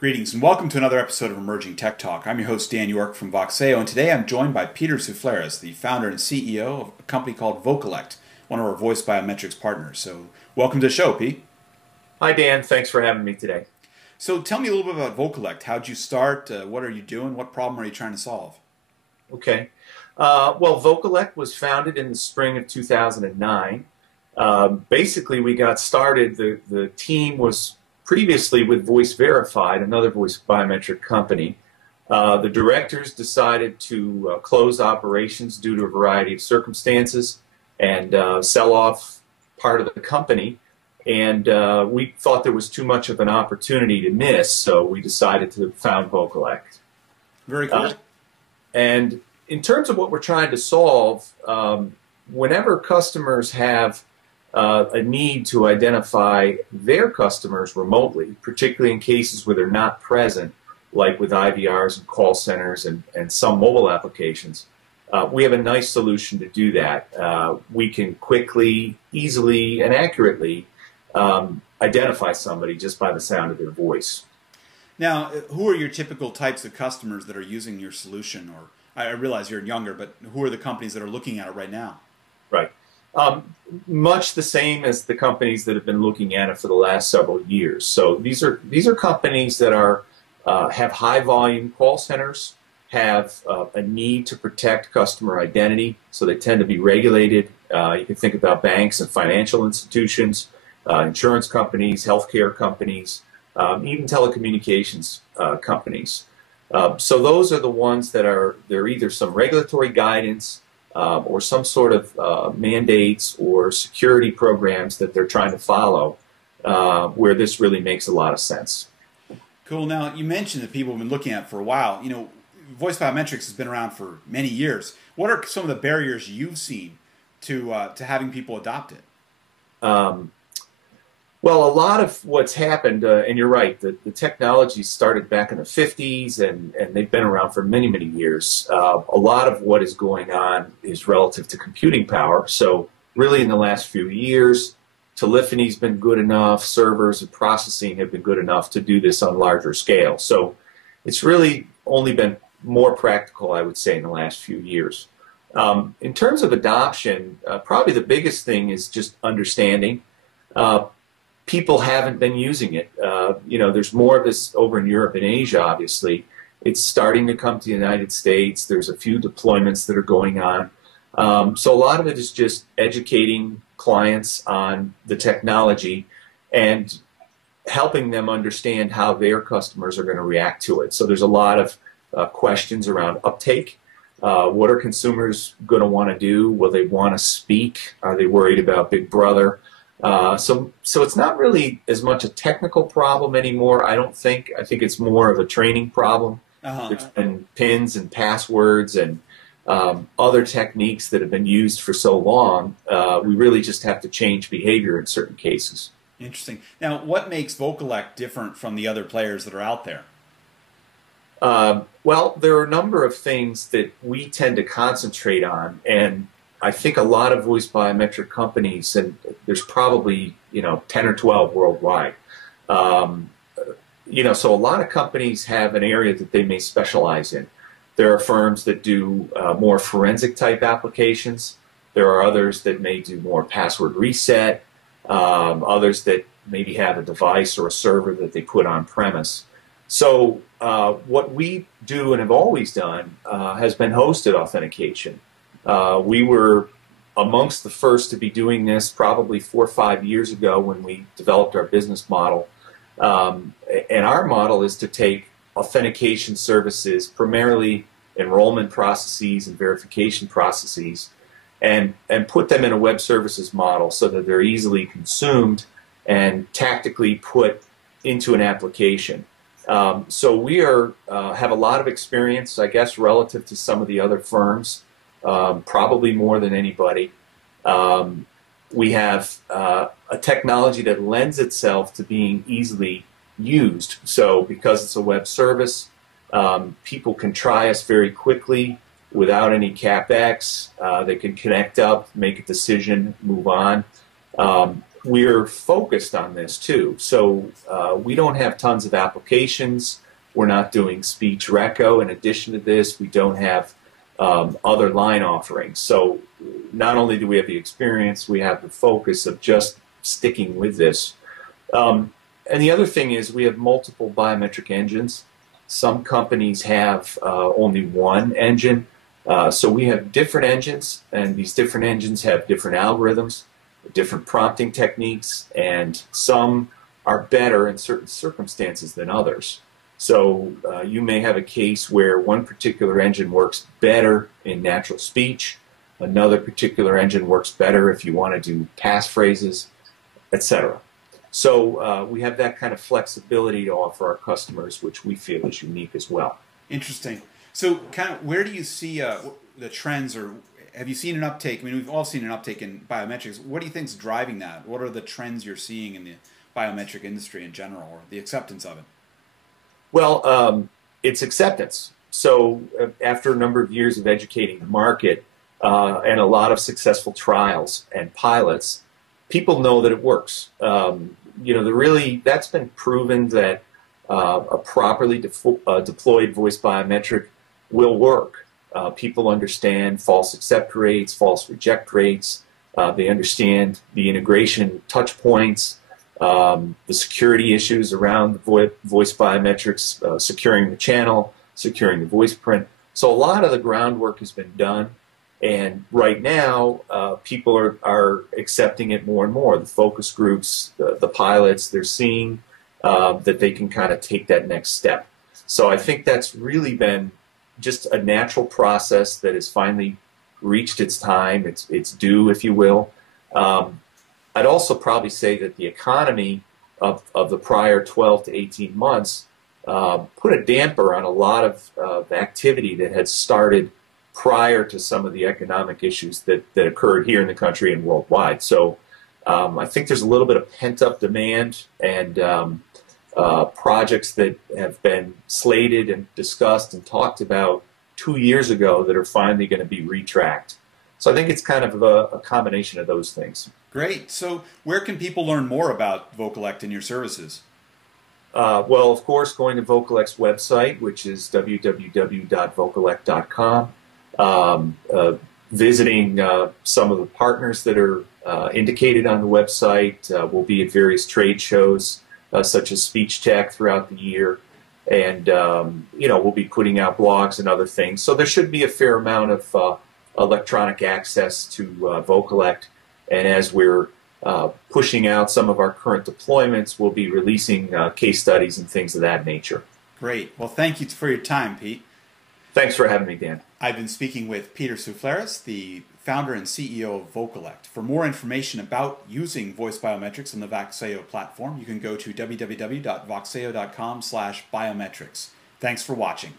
Greetings and welcome to another episode of Emerging Tech Talk. I'm your host Dan York from Voxeo, and today I'm joined by Peter Soufleris, the founder and CEO of a company called Vocalect, one of our voice biometrics partners. So welcome to the show, Pete. Hi Dan, thanks for having me today. So tell me a little bit about Vocalect. How'd you start? What are you doing? What problem are you trying to solve? Okay. Well, Vocalect was founded in the spring of 2009. Basically, we got started, the team was previously with Voice Verified, another voice biometric company. The directors decided to close operations due to a variety of circumstances and sell off part of the company. And we thought there was too much of an opportunity to miss, so we decided to found Vocalect. Very cool. And in terms of what we're trying to solve, whenever customers have a need to identify their customers remotely, particularly in cases where they're not present, like with IVRs and call centers and some mobile applications, we have a nice solution to do that. We can quickly, easily, and accurately identify somebody just by the sound of their voice. Now, who are your typical types of customers that are using your solution? Or I realize you're younger, but who are the companies that are looking at it right now? Right. Much the same as the companies that have been looking at it for the last several years. So these are companies that are have high volume call centers, have a need to protect customer identity, so they tend to be regulated. You can think about banks and financial institutions, insurance companies, healthcare companies, even telecommunications companies. So those are the ones that they're either some regulatory guidance or some sort of mandates or security programs that they're trying to follow, where this really makes a lot of sense. Cool. Now, you mentioned that people have been looking at it for a while. You know, voice biometrics has been around for many years. What are some of the barriers you've seen to having people adopt it? Well, a lot of what's happened, and you're right, the technology started back in the 50s, and they've been around for many, many years. A lot of what is going on is relative to computing power. So really in the last few years, telephony's been good enough, servers and processing have been good enough to do this on larger scale. So it's really only been more practical, I would say, in the last few years. In terms of adoption, probably the biggest thing is just understanding. People haven't been using it. You know, there's more of this over in Europe and Asia, obviously. It's starting to come to the United States. There's a few deployments that are going on. So a lot of it is just educating clients on the technology and helping them understand how their customers are going to react to it. So there's a lot of questions around uptake. What are consumers going to want to do? Will they want to speak? Are they worried about Big Brother? So it's not really as much a technical problem anymore, I don't think. I think it's more of a training problem. There's been pins and passwords and other techniques that have been used for so long. We really just have to change behavior in certain cases. Interesting. Now, what makes Vocalect different from the other players that are out there? Well, there are a number of things that we tend to concentrate on, and I think a lot of voice biometric companies, and there's probably 10 or 12 worldwide. So a lot of companies have an area that they may specialize in. There are firms that do more forensic type applications. There are others that may do more password reset. Others that maybe have a device or a server that they put on premise. So what we do and have always done has been hosted authentication. We were amongst the first to be doing this probably 4 or 5 years ago when we developed our business model. And our model is to take authentication services, primarily enrollment processes and verification processes, and put them in a web services model so that they're easily consumed and tactically put into an application. So we have a lot of experience, I guess, relative to some of the other firms. Probably more than anybody. We have a technology that lends itself to being easily used. So because it's a web service, people can try us very quickly without any CapEx. They can connect up, make a decision, move on. we're focused on this too. So we don't have tons of applications. We're not doing speech reco. In addition to this, we don't have other line offerings. So not only do we have the experience, we have the focus of just sticking with this. And the other thing is we have multiple biometric engines. Some companies have only one engine. So we have different engines, and these different engines have different algorithms, different prompting techniques, and some are better in certain circumstances than others. So you may have a case where one particular engine works better in natural speech, another particular engine works better if you want to do passphrases, etc. So we have that kind of flexibility to offer our customers, which we feel is unique as well. Interesting. So kind of where do you see the trends, or have you seen an uptake? I mean, we've all seen an uptake in biometrics. What do you think is driving that? What are the trends you're seeing in the biometric industry in general, or the acceptance of it? Well, it's acceptance. So after a number of years of educating the market and a lot of successful trials and pilots, people know that it works. That's been proven that a properly deployed voice biometric will work. People understand false accept rates, false reject rates. They understand the integration touch points, the security issues around the voice biometrics, securing the channel, securing the voice print. So a lot of the groundwork has been done. And right now, people are accepting it more and more. The focus groups, the pilots, they're seeing that they can kind of take that next step. So I think that's really been just a natural process that has finally reached its time, its due, if you will. I'd also probably say that the economy of the prior 12 to 18 months put a damper on a lot of activity that had started prior to some of the economic issues that occurred here in the country and worldwide. So I think there's a little bit of pent-up demand and projects that have been slated and discussed and talked about 2 years ago that are finally going to be retracked. So I think it's kind of a combination of those things. Great. So where can people learn more about Vocolect and your services? Well, of course, going to Vocolect's website, which is www.vocolect.com, visiting some of the partners that are indicated on the website. We'll be at various trade shows such as Speech Tech throughout the year, and we'll be putting out blogs and other things. So there should be a fair amount of electronic access to Vocolect, and as we're pushing out some of our current deployments, we'll be releasing case studies and things of that nature. Great. Well, thank you for your time, Pete. Thanks for having me, Dan. I've been speaking with Peter Soufleris, the founder and CEO of Vocolect. For more information about using voice biometrics on the Voxeo platform, you can go to www.voxeo.com/biometrics. Thanks for watching.